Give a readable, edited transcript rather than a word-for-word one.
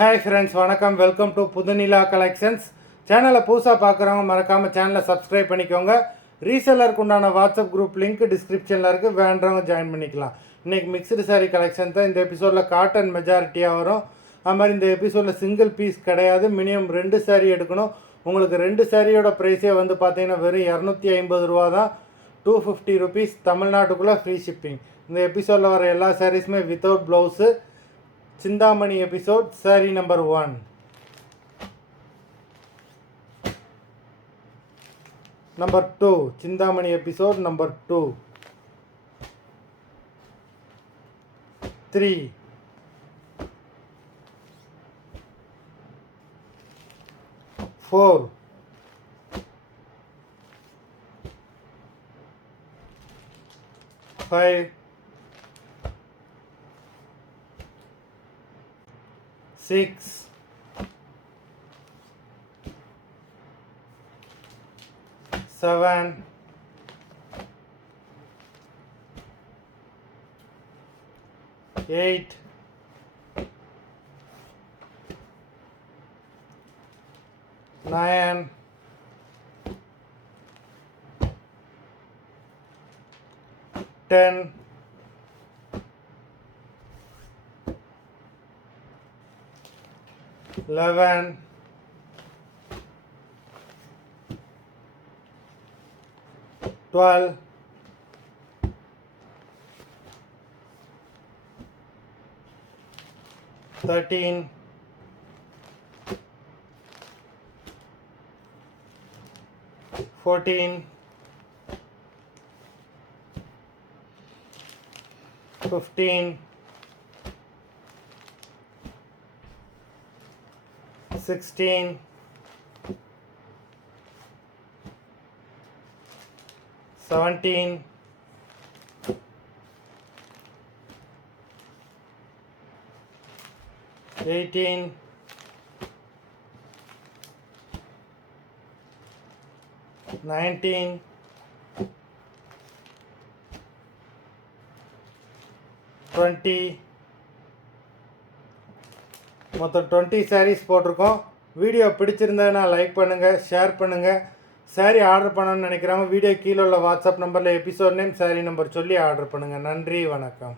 Hi friends, வணக்கம். Welcome to Pudhunila collections. சேனலை புதுசாக பார்க்குறவங்க மறக்காமல் சேனலை சப்ஸ்கிரைப் பண்ணிக்கோங்க. ரீசெல்லருக்கு உண்டான வாட்ஸ்அப் குரூப் லிங்க் டிஸ்கிரிப்ஷனில் இருக்குது, வேண்டவங்க ஜாயின் பண்ணிக்கலாம். இன்றைக்கி மிக்சடு சாரீ கலெக்ஷன் தான். இந்த எபிசோடில் காட்டன் மெஜாரிட்டியாக வரும். அது மாதிரி இந்த எபிசோடில் சிங்கிள் பீஸ் கிடையாது, மினிமம் 2 சாரீ எடுக்கணும். உங்களுக்கு 2 சாரியோட ப்ரைஸே வந்து பார்த்தீங்கன்னா வெறும் 250 ரூபா தான். 250 ருபீஸ், தமிழ்நாட்டுக்குள்ளே ஃப்ரீ ஷிப்பிங். இந்த எபிசோடில் வர எல்லா சாரீஸுமே without blouse. Chintamani episode, saree number 1. Number 2, Chintamani episode number 2. 3. 4. 5. 6. 7. 8. 9. 10. 11. 12. 13. 14. 15. 16. 17. 18. 19. 20. மொத்தம் 20 சாரீஸ் போட்டிருக்கோம். வீடியோ பிடிச்சிருந்ததுன்னா லைக் பண்ணுங்கள், ஷேர் பண்ணுங்கள். சாரீ ஆர்டர் பண்ணணும்னு நினைக்கிறவங்க வீடியோ கீழே உள்ள வாட்ஸ்அப் நம்பரில் எபிசோட் நேம், சாரீ நம்பர் சொல்லி ஆர்டர் பண்ணுங்கள். நன்றி, வணக்கம்.